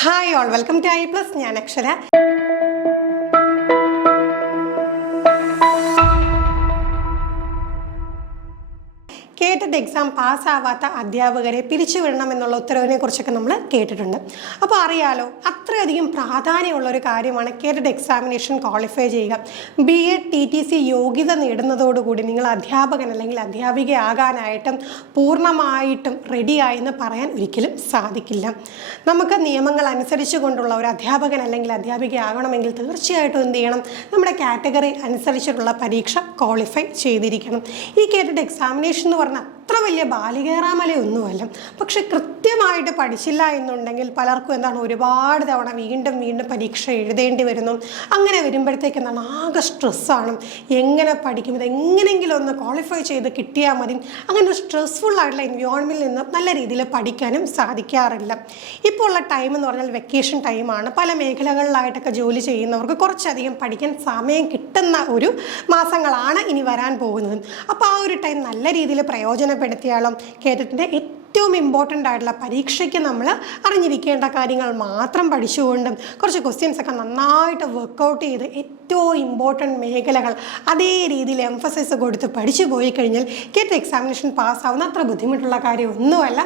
Hi all, welcome to I plus. ഞാൻ അക്ഷര. കേട്ടിട്ട് exam പാസ്സാവാത്ത അധ്യാപകരെ പിരിച്ചുവിടണം എന്നുള്ള ഉത്തരവിനെ കുറിച്ചൊക്കെ നമ്മൾ കേട്ടിട്ടുണ്ട്. അപ്പോൾ അറിയാലോ, അത്രയധികം പ്രാധാന്യമുള്ള ഒരു കാര്യമാണ് കേട്ടിട്ട് എക്സാമിനേഷൻ ക്വാളിഫൈ ചെയ്യുക. BEd TTC യോഗ്യത നേടുന്നതോടുകൂടി നിങ്ങൾ അധ്യാപകൻ അല്ലെങ്കിൽ അധ്യാപികയാകാനായിട്ടും പൂർണ്ണമായിട്ടും റെഡിയായി എന്ന് പറയാൻ ഒരിക്കലും സാധിക്കില്ല. നമുക്ക് നിയമങ്ങൾ അനുസരിച്ച് കൊണ്ടുള്ള ഒരു അധ്യാപകൻ അല്ലെങ്കിൽ അധ്യാപികയാകണമെങ്കിൽ തീർച്ചയായിട്ടും എന്ത് ചെയ്യണം? നമ്മുടെ കാറ്റഗറി അനുസരിച്ചിട്ടുള്ള പരീക്ഷ ക്വാളിഫൈ ചെയ്തിരിക്കണം. ഈ കേട്ടിട്ട് എക്സാമിനേഷൻ എന്ന് പറഞ്ഞാൽ അത്ര വലിയ ബാലികേറാമലയൊന്നുമല്ല. പക്ഷെ കൃത്യമായിട്ട് പഠിച്ചില്ല എന്നുണ്ടെങ്കിൽ പലർക്കും എന്താണ്, ഒരുപാട് തവണ വീണ്ടും പരീക്ഷ എഴുതേണ്ടി വരുന്നു. അങ്ങനെ വരുമ്പോഴത്തേക്ക് എന്താണ്, ആകെ സ്ട്രെസ്സാണ്. എങ്ങനെ പഠിക്കും, ഇത് എങ്ങനെയെങ്കിലും ഒന്ന് ക്വാളിഫൈ ചെയ്ത് കിട്ടിയാൽ മതി. അങ്ങനെ ഒരു സ്ട്രെസ്ഫുൾ ആയിട്ടുള്ള എൻവയോൺമെൻറ്റിൽ നിന്ന് നല്ല രീതിയിൽ പഠിക്കാനും സാധിക്കാറില്ല. ഇപ്പോൾ ഉള്ള ടൈം എന്ന് പറഞ്ഞാൽ വെക്കേഷൻ ടൈമാണ്. പല മേഖലകളിലായിട്ടൊക്കെ ജോലി ചെയ്യുന്നവർക്ക് കുറച്ചധികം പഠിക്കാൻ സമയം കിട്ടുന്ന ഒരു മാസങ്ങളാണ് ഇനി വരാൻ പോകുന്നത്. അപ്പോൾ ആ ഒരു ടൈം നല്ല രീതിയിൽ പ്രയോജനപ്പെടുത്തിയാലും കേട്ടിട്ടിൻ്റെ ഏറ്റവും ഇമ്പോർട്ടൻ്റ് ആയിട്ടുള്ള പരീക്ഷയ്ക്ക് നമ്മൾ അറിഞ്ഞിരിക്കേണ്ട കാര്യങ്ങൾ മാത്രം പഠിച്ചുകൊണ്ടും കുറച്ച് ക്വസ്റ്റ്യൻസൊക്കെ നന്നായിട്ട് വർക്കൗട്ട് ചെയ്ത് ഏറ്റവും ഇമ്പോർട്ടൻ്റ് മേഖലകൾ അതേ രീതിയിൽ എംഫസൈസ് കൊടുത്ത് പഠിച്ചു പോയി കഴിഞ്ഞാൽ കേട്ട് എക്സാമിനേഷൻ പാസ്സാവുന്ന അത്ര ബുദ്ധിമുട്ടുള്ള കാര്യമൊന്നുമല്ല.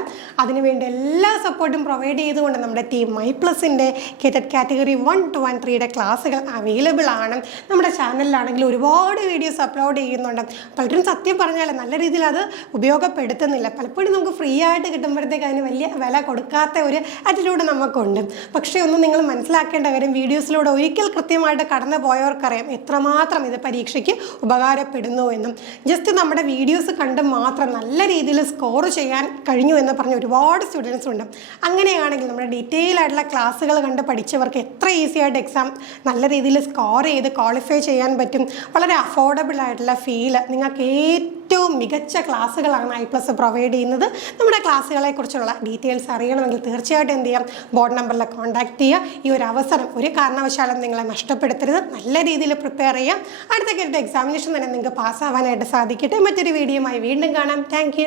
അതിനുവേണ്ടി എല്ലാ സപ്പോർട്ടും പ്രൊവൈഡ് ചെയ്തുകൊണ്ട് നമ്മുടെ ടീം MyPlusൻ്റെ കേട്ടഡ് കാറ്റഗറി 1 to 3യുടെ ക്ലാസ്സുകൾ അവൈലബിൾ ആണ്. നമ്മുടെ ചാനലിലാണെങ്കിൽ ഒരുപാട് വീഡിയോസ് അപ്ലോഡ് ചെയ്യുന്നുണ്ട്. പലരും സത്യം പറഞ്ഞാൽ നല്ല രീതിയിൽ അത് ഉപയോഗപ്പെടുത്തുന്നില്ല. പലപ്പോഴും നമുക്ക് ഫ്രീ ആയിട്ട് കിട്ടുമ്പോഴത്തേക്ക് അതിന് വലിയ വില കൊടുക്കാത്ത ഒരു ആറ്റിറ്റ്യൂഡ് നമുക്കുണ്ട്. പക്ഷേ ഒന്ന് നിങ്ങൾ മനസ്സിലാക്കേണ്ട കാര്യം, വീഡിയോസിലൂടെ ഒരിക്കൽ കൃത്യമായിട്ട് കടന്നു പോയവർക്കറിയാം എത്രമാത്രം ഇത് പരീക്ഷയ്ക്ക് ഉപകാരപ്പെടുന്നു എന്നും. ജസ്റ്റ് നമ്മുടെ വീഡിയോസ് കണ്ട് മാത്രം നല്ല രീതിയിൽ സ്കോർ ചെയ്യാൻ കഴിഞ്ഞു എന്ന് പറഞ്ഞ ഒരുപാട് സ്റ്റുഡൻസ് ഉണ്ട്. അങ്ങനെയാണെങ്കിൽ നമ്മുടെ ഡീറ്റെയിൽ ആയിട്ടുള്ള ക്ലാസ്സുകൾ കണ്ട് പഠിച്ചവർക്ക് എത്ര ഈസി ആയിട്ട് എക്സാം നല്ല രീതിയിൽ സ്കോർ ചെയ്ത് ക്വാളിഫൈ ചെയ്യാൻ പറ്റും. വളരെ അഫോർഡബിൾ ആയിട്ടുള്ള ഫീല്, നിങ്ങൾക്ക് ഏറ്റവും മികച്ച ക്ലാസ്സുകളാണ് iPlus പ്രൊവൈഡ് ചെയ്യുന്നത്. നമ്മുടെ ക്ലാസ്സുകളെ കുറിച്ചുള്ള ഡീറ്റെയിൽസ് അറിയണമെങ്കിൽ തീർച്ചയായിട്ടും എന്ത് ചെയ്യാം, ബോർഡ് നമ്പറിൽ കോൺടാക്ട് ചെയ്യുക. ഈ ഒരു അവസരം ഒരു കാരണവശാലും നിങ്ങളെ നഷ്ടപ്പെടുത്തരുത്. നല്ല രീതിയിൽ പ്രിപ്പയർ ചെയ്യാം. അടുത്ത കേട്ട എക്സാമിനേഷൻ തന്നെ നിങ്ങൾക്ക് പാസ്സാവാനായിട്ട് സാധിക്കട്ടെ. മറ്റൊരു വീഡിയോയുമായി വീണ്ടും കാണാം. താങ്ക്